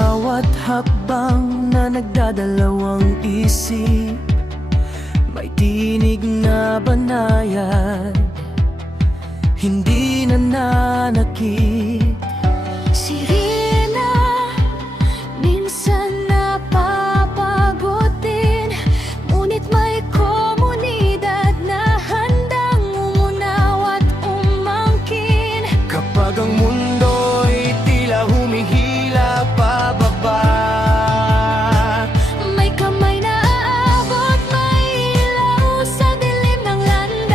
bawat hakbang na nagdadalawang isip, may tinig na banayad, hindi nananakit. Sirena, minsan napapagod din, ngunit may komunidad na handang umunaw at umangkin. Kapag ang mundo'y tila humihila pababa, May kamay na aabot, may ilaw sa dilim ng landas.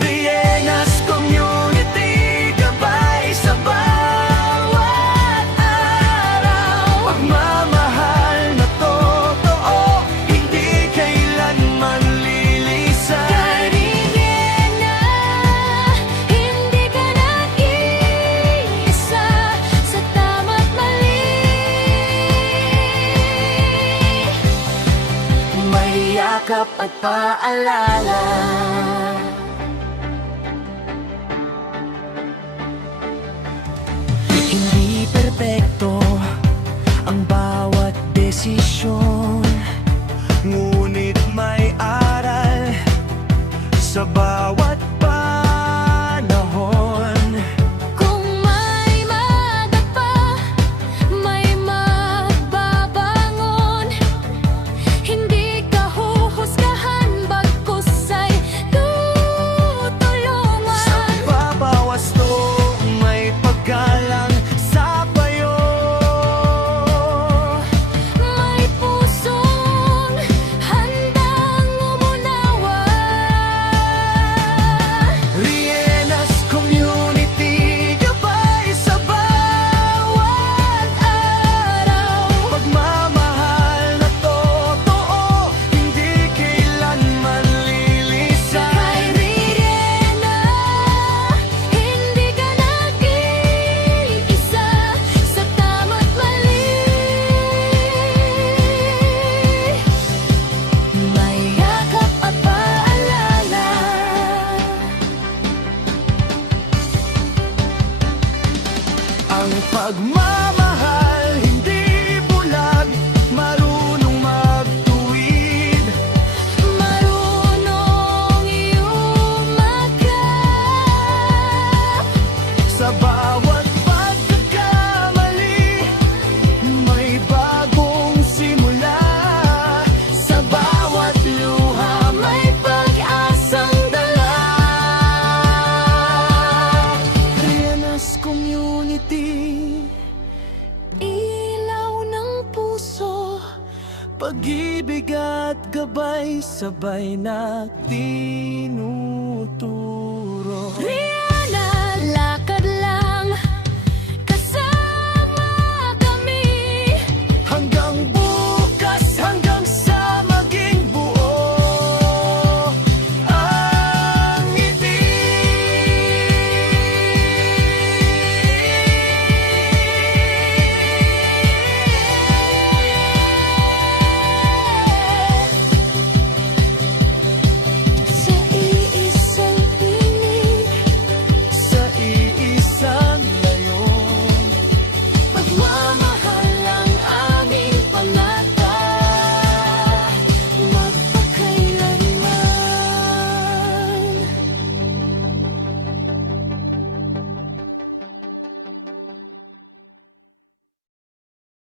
Rienas Community, gabay sa bawat araw. Pagmamahal na totoo, hindi kailanman lilisan. Kay Rihena, hindi ka nag-iisa sa tama't mali. May yakap at paalala. Hindi perpekto ang bawat desisyon, ngunit may aral sa bawat panahon. Kung may madapa, may magbabangon. Hindi ka huhusgahan, bagkus ay tutulungan. Sa babawasto may paggalang sa payo. May pusong handang umunawa. Rienas Community, gabay sa bawat araw. Pagmamahal na totoo, hindi kailanman lilisan. Kay Rihena, hindi ka nag-iisa sa tama't mali. May yakap at paalala. Ang pagmamahal hindi bulag, marunong magtuwid. Marunong yumakap. Sa bawat pagkakamali, may bagong simula. Sa bawat luha, may pag-asang dala. Rienas Community, Ilaw ng puso, pag-ibig at gabay, sabay na tinutukoy.